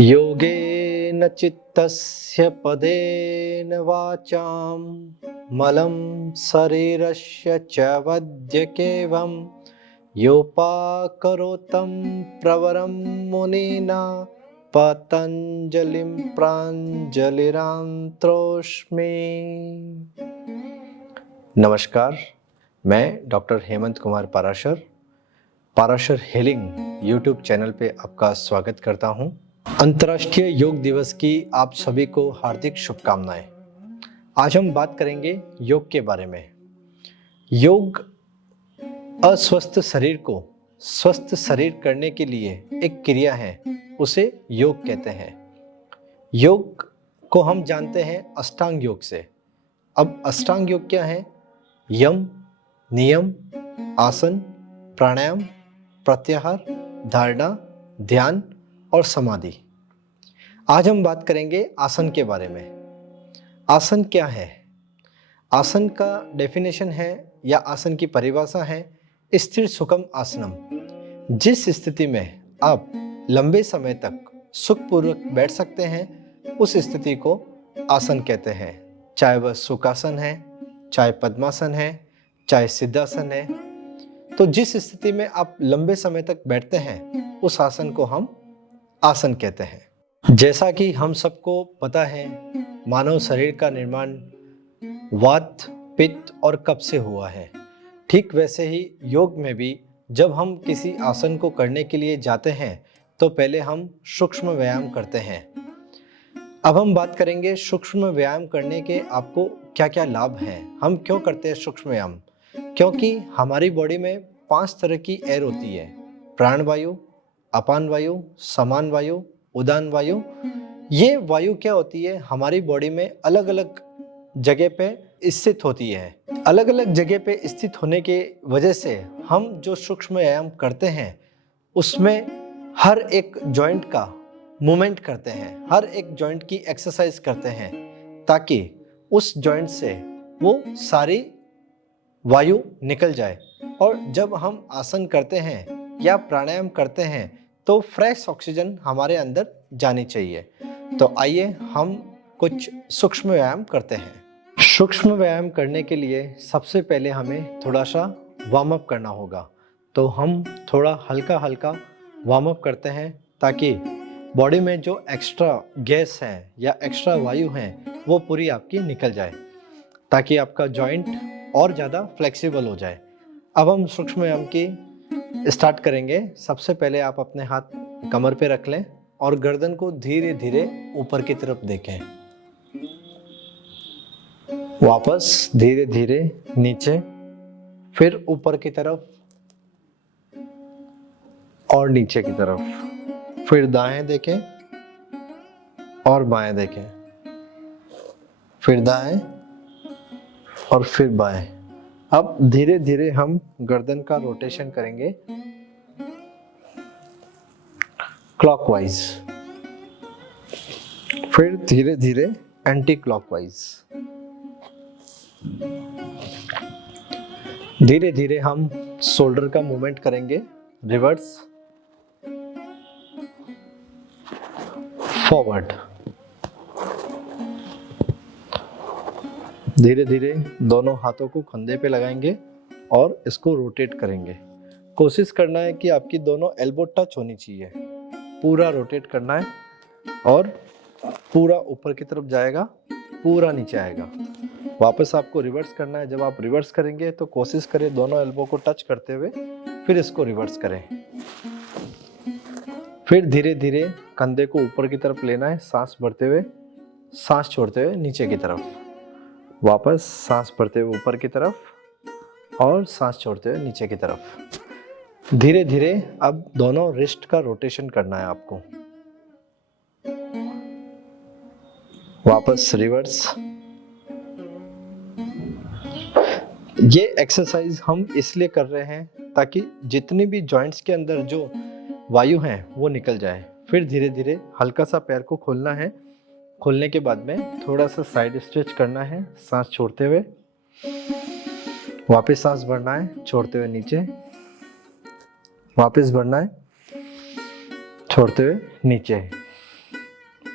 योगेन चित्तस्य पदेन वाचां मलं शरीरस्य च वध्यकेवं योपाकरोतं प्रवरं मुनिना पतंजलिं प्राञ्जलिरांत्रोस्मि। नमस्कार, मैं doctor Hemant Kumar Parashar healing YouTube channel पे आपका स्वागत करता हूं। अंतर्राष्ट्रीय योग दिवस की आप सभी को हार्दिक शुभकामनाएं। आज हम बात करेंगे योग के बारे में। योग अस्वस्थ शरीर को स्वस्थ शरीर करने के लिए एक क्रिया है, उसे योग कहते हैं। योग को हम जानते हैं अष्टांग योग से। अब अष्टांग योग क्या है? यम, नियम, आसन, प्राणायाम, प्रत्याहार, धारणा, ध्यान और समाधि। आज हम बात करेंगे आसन के बारे में। आसन क्या है? आसन का डेफिनेशन है या आसन की परिभाषा है स्थिर सुखम आसनम। जिस स्थिति में आप लंबे समय तक सुखपूर्वक बैठ सकते हैं, उस स्थिति को आसन कहते हैं। चाहे वह सुखासन है, चाहे पद्मासन है, चाहे सिद्धासन है। तो जिस स्थिति में आप लंबे समय तक बैठते हैं, उस आसन को हम आसन कहते हैं। जैसा कि हम सबको पता है, मानव शरीर का निर्माण वात, पित्त और कफ से हुआ है। ठीक वैसे ही योग में भी जब हम किसी आसन को करने के लिए जाते हैं तो पहले हम सूक्ष्म व्यायाम करते हैं। अब हम बात करेंगे सूक्ष्म व्यायाम करने के आपको क्या क्या लाभ हैं। हम क्यों करते हैं सूक्ष्म व्यायाम? क्योंकि हमारी बॉडी में 5 तरह की एयर होती है: प्राण वायु, अपान वायु, समान वायु, उदान वायु। ये वायु क्या होती है? हमारी बॉडी में अलग अलग जगह पे स्थित होती है। अलग अलग जगह पे स्थित होने के वजह से हम जो सूक्ष्म व्यायाम करते हैं उसमें हर एक जॉइंट का मूवमेंट करते हैं, हर एक जॉइंट की एक्सरसाइज करते हैं, ताकि उस जॉइंट से वो सारी वायु निकल जाए। और जब हम आसन करते हैं या प्राणायाम करते हैं तो फ्रेश ऑक्सीजन हमारे अंदर जानी चाहिए। तो आइए हम कुछ सूक्ष्म व्यायाम करते हैं। सूक्ष्म व्यायाम करने के लिए सबसे पहले हमें थोड़ा सा वार्म अप करना होगा। तो हम थोड़ा हल्का हल्का वार्म अप करते हैं, ताकि बॉडी में जो एक्स्ट्रा गैस है या एक्स्ट्रा वायु है वो पूरी आपकी निकल जाए, ताकि आपका जॉइंट और ज़्यादा फ्लेक्सिबल हो जाए। अब हम सूक्ष्म व्यायाम की स्टार्ट करेंगे। सबसे पहले आप अपने हाथ कमर पे रख लें और गर्दन को धीरे धीरे ऊपर की तरफ देखें। वापस धीरे धीरे नीचे, फिर ऊपर की तरफ और नीचे की तरफ, फिर दाएं देखें और बाएं देखें, फिर दाएं और फिर बाएं। अब धीरे धीरे हम गर्दन का रोटेशन करेंगे क्लॉकवाइज, फिर धीरे धीरे एंटी क्लॉकवाइज। धीरे धीरे हम शोल्डर का मूवमेंट करेंगे रिवर्स, फॉरवर्ड। धीरे धीरे दोनों हाथों को कंधे पे लगाएंगे और इसको रोटेट करेंगे। कोशिश करना है कि आपकी दोनों एल्बो टच होनी चाहिए। पूरा रोटेट करना है और पूरा ऊपर की तरफ जाएगा, पूरा नीचे आएगा। वापस आपको रिवर्स करना है। जब आप रिवर्स करेंगे तो कोशिश करें दोनों एल्बो को टच करते हुए फिर इसको रिवर्स करें। फिर धीरे धीरे कंधे को ऊपर की तरफ लेना है, सांस भरते हुए, सांस छोड़ते हुए नीचे की तरफ। वापस सांस भरते हुए ऊपर की तरफ और सांस छोड़ते हुए नीचे की तरफ। धीरे धीरे अब दोनों रिस्ट का रोटेशन करना है आपको। वापस रिवर्स। ये एक्सरसाइज हम इसलिए कर रहे हैं ताकि जितने भी जॉइंट्स के अंदर जो वायु हैं वो निकल जाए। फिर धीरे धीरे हल्का सा पैर को खोलना है। खोलने के बाद में थोड़ा सा साइड स्ट्रेच करना है, सांस छोड़ते हुए। वापस सांस भरना है, छोड़ते हुए नीचे। वापस भरना है, छोड़ते हुए नीचे।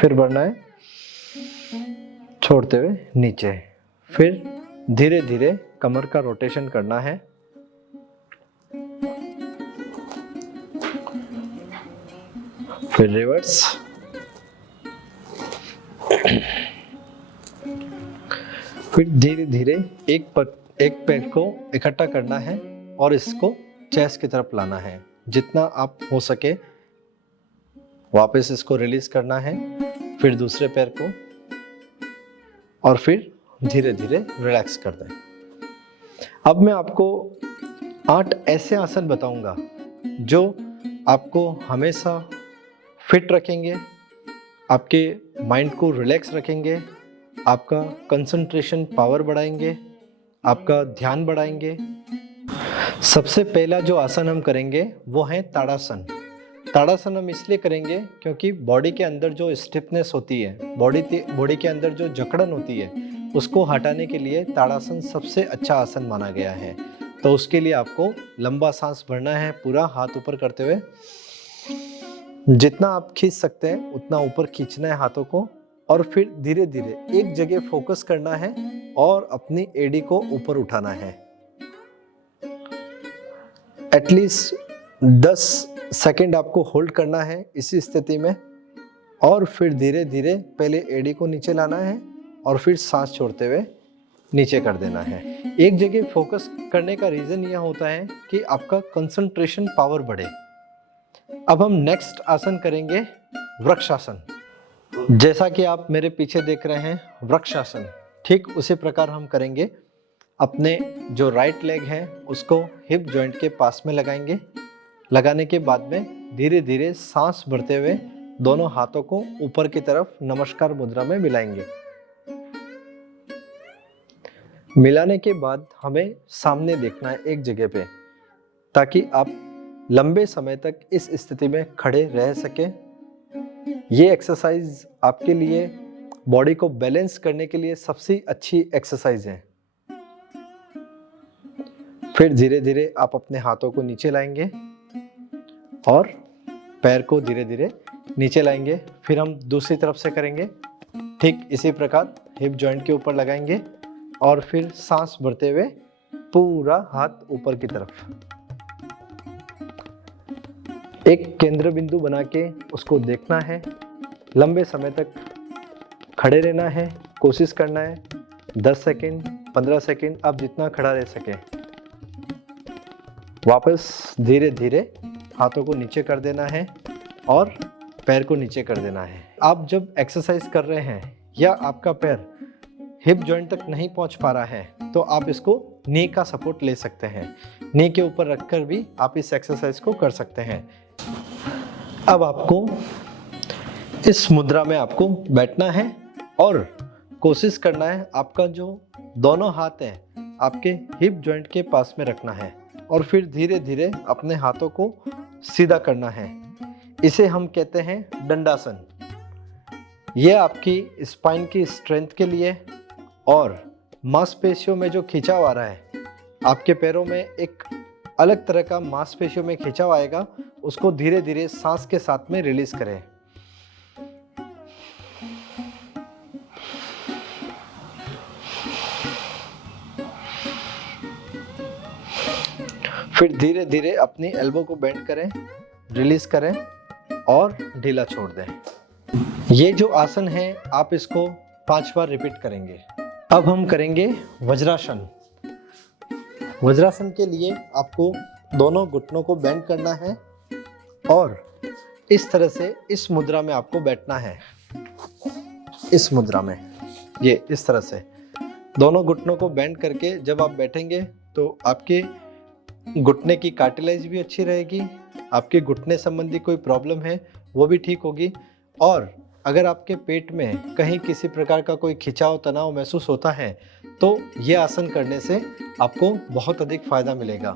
फिर बढ़ना है छोड़ते हुए नीचे, फिर धीरे धीरे कमर का रोटेशन करना है, फिर रिवर्स, फिर धीरे धीरे एक पैर को इकट्ठा करना है और इसको चेस्ट की तरफ लाना है। जितना आप हो सके वापस इसको रिलीज करना है, फिर दूसरे पैर को, और फिर धीरे धीरे रिलैक्स कर दें। अब मैं आपको 8 ऐसे आसन बताऊंगा जो आपको हमेशा फिट रखेंगे, आपके माइंड को रिलैक्स रखेंगे, आपका कंसंट्रेशन पावर बढ़ाएंगे, आपका ध्यान बढ़ाएंगे। सबसे पहला जो आसन हम करेंगे वो है ताड़ासन। ताड़ासन हम इसलिए करेंगे क्योंकि बॉडी के अंदर जो स्टिफनेस होती है, बॉडी के अंदर जो जकड़न होती है, उसको हटाने के लिए ताड़ासन सबसे अच्छा आसन माना गया है। तो उसके लिए आपको लंबा सांस भरना है, पूरा हाथ ऊपर करते हुए, जितना आप खींच सकते हैं उतना ऊपर खींचना है हाथों को, और फिर धीरे धीरे एक जगह फोकस करना है और अपनी एडी को ऊपर उठाना है। एटलीस्ट 10 सेकंड आपको होल्ड करना है इसी स्थिति में, और फिर धीरे धीरे पहले एडी को नीचे लाना है और फिर सांस छोड़ते हुए नीचे कर देना है। एक जगह फोकस करने का रीजन यह होता है कि आपका कंसंट्रेशन पावर बढ़े। अब हम नेक्स्ट आसन करेंगे वृक्षासन। जैसा कि आप मेरे पीछे देख रहे हैं वृक्षासन, ठीक उसी प्रकार हम करेंगे। अपने जो राइट लेग है उसको हिप जॉइंट के पास में लगाएंगे। लगाने के बाद में धीरे धीरे सांस भरते हुए दोनों हाथों को ऊपर की तरफ नमस्कार मुद्रा में मिलाएंगे। मिलाने के बाद हमें सामने देखना है एक जगह पे, ताकि आप लंबे समय तक इस स्थिति में खड़े रह सके। ये एक्सरसाइज आपके लिए बॉडी को बैलेंस करने के लिए सबसे अच्छी एक्सरसाइज है। फिर धीरे धीरे आप अपने हाथों को नीचे लाएंगे और पैर को धीरे धीरे नीचे लाएंगे। फिर हम दूसरी तरफ से करेंगे ठीक इसी प्रकार, हिप जॉइंट के ऊपर लगाएंगे और फिर सांस भरते हुए पूरा हाथ ऊपर की तरफ, एक केंद्र बिंदु बना के उसको देखना है। लंबे समय तक खड़े रहना है, कोशिश करना है 10 सेकंड 15 सेकंड, आप जितना खड़ा रह सके। वापस धीरे धीरे हाथों को नीचे कर देना है और पैर को नीचे कर देना है। आप जब एक्सरसाइज कर रहे हैं या आपका पैर हिप जॉइंट तक नहीं पहुंच पा रहा है तो आप इसको नी का सपोर्ट ले सकते हैं। नी के ऊपर रखकर भी आप इस एक्सरसाइज को कर सकते हैं। अब आपको इस मुद्रा में आपको बैठना है और कोशिश करना है आपका जो दोनों हाथ हैं आपके हिप जॉइंट के पास में रखना है और फिर धीरे धीरे अपने हाथों को सीधा करना है। इसे हम कहते हैं दंडासन। यह आपकी स्पाइन की स्ट्रेंथ के लिए और मांसपेशियों में जो खिंचाव आ रहा है, आपके पैरों में एक अलग तरह का मांसपेशियों में खिंचाव आएगा, उसको धीरे धीरे सांस के साथ में रिलीज करें। फिर धीरे धीरे अपनी एल्बो को बेंड करें, रिलीज करें और ढीला छोड़ दें। ये जो आसन है आप इसको 5 बार रिपीट करेंगे। अब हम करेंगे वज्रासन। वज्रासन के लिए आपको दोनों घुटनों को बेंड करना है और इस तरह से इस मुद्रा में आपको बैठना है। इस मुद्रा में ये इस तरह से दोनों घुटनों को बेंड करके जब आप बैठेंगे तो आपके घुटने की कार्टिलेज भी अच्छी रहेगी, आपके घुटने संबंधी कोई प्रॉब्लम है वो भी ठीक होगी, और अगर आपके पेट में कहीं किसी प्रकार का कोई खिंचाव तनाव महसूस होता है तो ये आसन करने से आपको बहुत अधिक फायदा मिलेगा।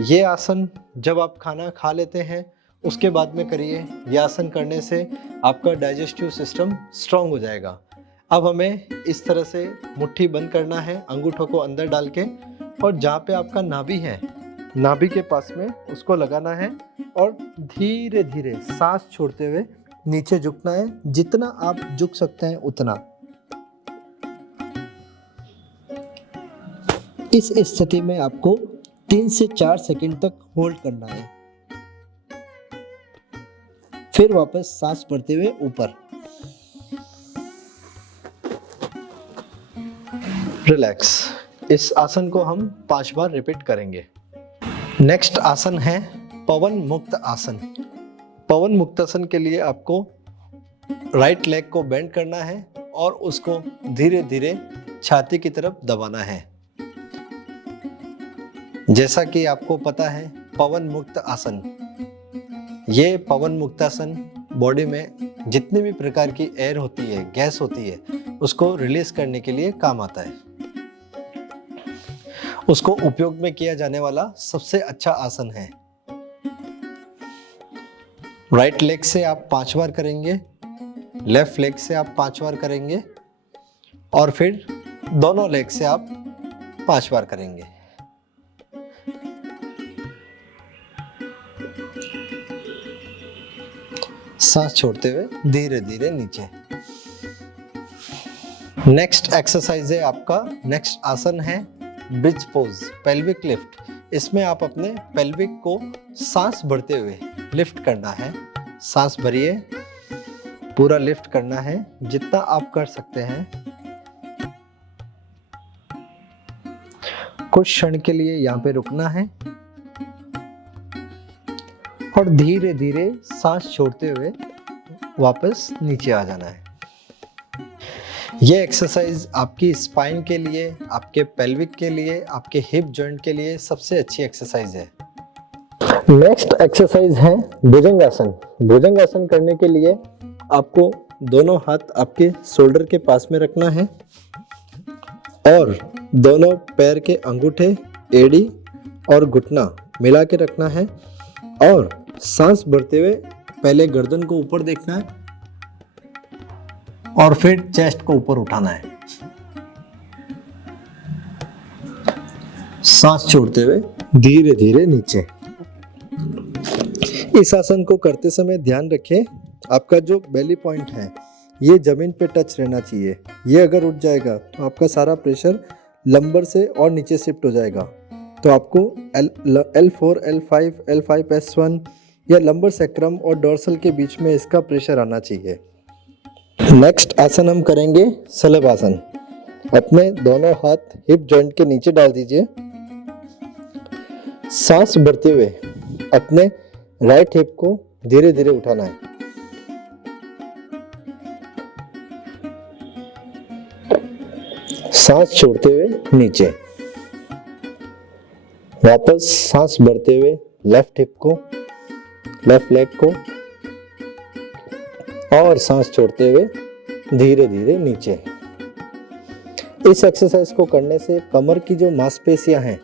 ये आसन जब आप खाना खा लेते हैं उसके बाद में करिए। ये आसन करने से आपका डाइजेस्टिव सिस्टम स्ट्रांग हो जाएगा। अब हमें इस तरह से मुट्ठी बंद करना है, अंगूठों को अंदर डाल के, और जहाँ पे आपका नाभि है नाभि के पास में उसको लगाना है और धीरे धीरे सांस छोड़ते हुए नीचे झुकना है, जितना आप झुक सकते हैं उतना। इस स्थिति में आपको 3 से 4 सेकंड तक होल्ड करना है। फिर वापस सांस भरते हुए ऊपर। रिलैक्स। इस आसन को हम 5 बार रिपीट करेंगे। नेक्स्ट आसन है पवन मुक्त आसन। पवन मुक्त आसन के लिए आपको राइट लेग को बेंड करना है और उसको धीरे धीरे छाती की तरफ दबाना है। जैसा कि आपको पता है पवन मुक्त आसन, ये पवन मुक्त आसन बॉडी में जितनी भी प्रकार की एयर होती है, गैस होती है, उसको रिलीज करने के लिए काम आता है। उसको उपयोग में किया जाने वाला सबसे अच्छा आसन है। राइट लेग से आप 5 बार करेंगे, लेफ्ट लेग से आप 5 बार करेंगे और फिर दोनों लेग से आप 5 बार करेंगे। सांस छोड़ते हुए धीरे धीरे नीचे। नेक्स्ट एक्सरसाइज है आपका, नेक्स्ट आसन है ब्रिज पोज, पेल्विक लिफ्ट। इसमें आप अपने पेल्विक को सांस भरते हुए लिफ्ट करना है। सांस भरिए, पूरा लिफ्ट करना है जितना आप कर सकते हैं। कुछ क्षण के लिए यहाँ पे रुकना है और धीरे धीरे सांस छोड़ते हुए वापस नीचे आ जाना है। ये एक्सरसाइज आपकी स्पाइन के लिए, आपके पेल्विक के लिए, आपके हिप जॉइंट के लिए सबसे अच्छी एक्सरसाइज है। नेक्स्ट एक्सरसाइज है भुजंगासन। भुजंगासन करने के लिए आपको दोनों हाथ आपके शोल्डर के पास में रखना है और दोनों पैर के अंगूठे, एड़ी और घुटना मिला के रखना है और सांस भरते हुए पहले गर्दन को ऊपर देखना है और फिर चेस्ट को ऊपर उठाना है। सांस छोड़ते हुए धीरे धीरे नीचे। इस आसन को करते समय ध्यान रखें, आपका जो बेली पॉइंट है ये जमीन पे टच रहना चाहिए। ये अगर उठ जाएगा तो आपका सारा प्रेशर लंबर से और नीचे शिफ्ट हो जाएगा। तो आपको L4, L5, L5S1 या लंबर सैक्रम और डोर्सल के बीच में इसका प्रेशर आना चाहिए। नेक्स्ट आसन हम करेंगे शलभ आसन। अपने दोनों हाथ हिप जॉइंट के नीचे डाल दीजिए। सांस भरते हुए अपने राइट हिप को धीरे धीरे उठाना है। सांस छोड़ते हुए नीचे। वापस सांस भरते हुए लेफ्ट हिप को, लेफ्ट लेग को और सांस छोड़ते हुए धीरे धीरे नीचे। इस एक्सरसाइज को करने से कमर की जो मांसपेशियां हैं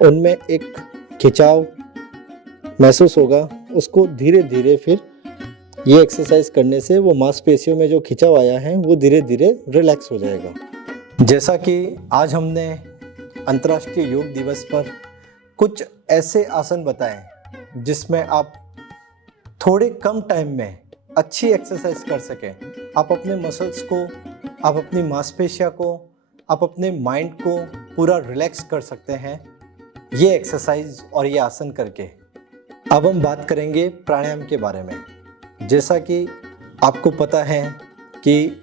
उनमें एक खिंचाव महसूस होगा। उसको धीरे धीरे फिर ये एक्सरसाइज करने से वो मांसपेशियों में जो खिंचाव आया है वो धीरे धीरे रिलैक्स हो जाएगा। जैसा कि आज हमने अंतर्राष्ट्रीय योग दिवस पर कुछ ऐसे आसन बताए जिसमें आप थोड़े कम टाइम में अच्छी एक्सरसाइज कर सकें। आप अपने मसल्स को, आप अपनी मांसपेशियों को, आप अपने माइंड को पूरा रिलैक्स कर सकते हैं ये एक्सरसाइज और ये आसन करके। अब हम बात करेंगे प्राणायाम के बारे में। जैसा कि आपको पता है कि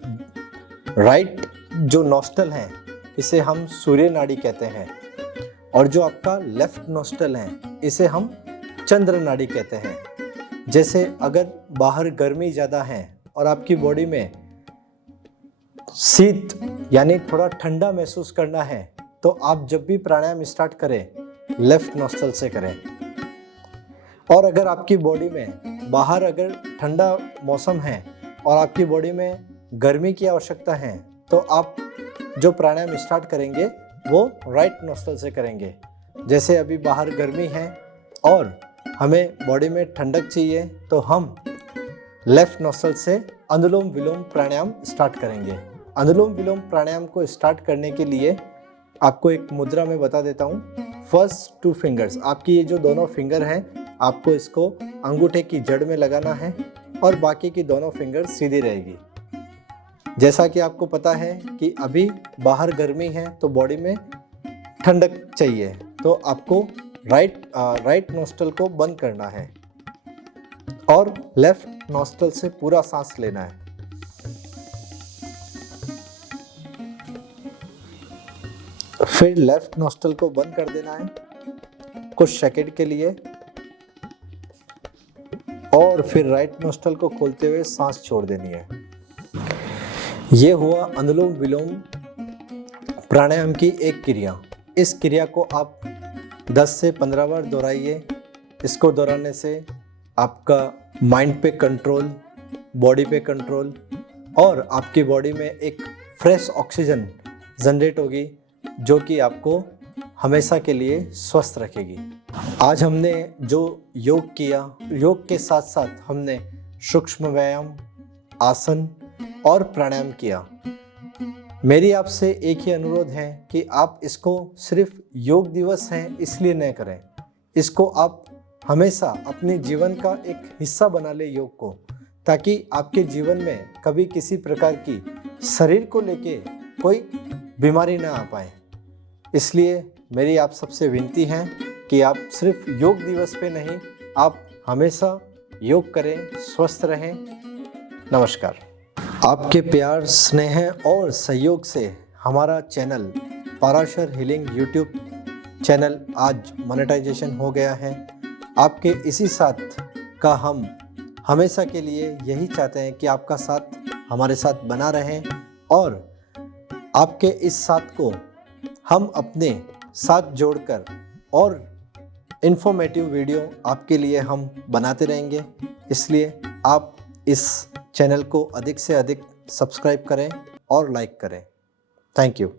राइट जो नॉस्ट्रल है इसे हम सूर्य नाड़ी कहते हैं और जो आपका लेफ्ट नॉस्ट्रल है इसे हम चंद्र नाड़ी कहते हैं। जैसे अगर बाहर गर्मी ज़्यादा है और आपकी बॉडी में शीत यानी थोड़ा ठंडा महसूस करना है तो आप जब भी प्राणायाम स्टार्ट करें लेफ्ट नॉस्ट्रल से करें। और अगर आपकी बॉडी में बाहर अगर ठंडा मौसम है और आपकी बॉडी में गर्मी की आवश्यकता है तो आप जो प्राणायाम स्टार्ट करेंगे वो राइट नॉस्ट्रल से करेंगे। जैसे अभी बाहर गर्मी है और हमें बॉडी में ठंडक चाहिए तो हम लेफ्ट नॉस्ट्रल से अनुलोम विलोम प्राणायाम स्टार्ट करेंगे। अनुलोम विलोम प्राणायाम को स्टार्ट करने के लिए आपको एक मुद्रा में बता देता हूँ। फर्स्ट 2 फिंगर्स, आपकी ये जो दोनों फिंगर हैं आपको इसको अंगूठे की जड़ में लगाना है और बाकी की दोनों फिंगर सीधी रहेगी। जैसा कि आपको पता है कि अभी बाहर गर्मी है तो बॉडी में ठंडक चाहिए, तो आपको राइट नोस्ट्रल को बंद करना है और लेफ्ट नोस्ट्रल से पूरा सांस लेना है। फिर लेफ्ट नोस्ट्रल को बंद कर देना है कुछ सेकंड के लिए और फिर राइट नोस्ट्रल को खोलते हुए सांस छोड़ देनी है। ये हुआ अनुलोम विलोम प्राणायाम की एक क्रिया। इस क्रिया को आप 10 से 15 बार दोहराइए। इसको दोहराने से आपका माइंड पे कंट्रोल, बॉडी पे कंट्रोल और आपकी बॉडी में एक फ्रेश ऑक्सीजन जनरेट होगी जो कि आपको हमेशा के लिए स्वस्थ रखेगी। आज हमने जो योग किया, योग के साथ साथ हमने सूक्ष्म व्यायाम, आसन और प्राणायाम किया। मेरी आपसे एक ही अनुरोध है कि आप इसको सिर्फ योग दिवस है इसलिए न करें। इसको आप हमेशा अपने जीवन का एक हिस्सा बना ले योग को, ताकि आपके जीवन में कभी किसी प्रकार की शरीर को लेके कोई बीमारी ना आ पाए। इसलिए मेरी आप सबसे विनती है कि आप सिर्फ योग दिवस पे नहीं, आप हमेशा योग करें, स्वस्थ रहें। नमस्कार। आपके प्यार, स्नेह और सहयोग से हमारा channel Parashar healing YouTube channel आज मोनेटाइजेशन हो गया है। आपके इसी साथ का हम हमेशा के लिए यही चाहते हैं कि आपका साथ हमारे साथ बना रहे और आपके इस साथ को हम अपने साथ जोड़कर और इन्फॉर्मेटिव वीडियो आपके लिए हम बनाते रहेंगे। इसलिए आप इस चैनल को अधिक से अधिक सब्सक्राइब करें और लाइक करें। Thank you.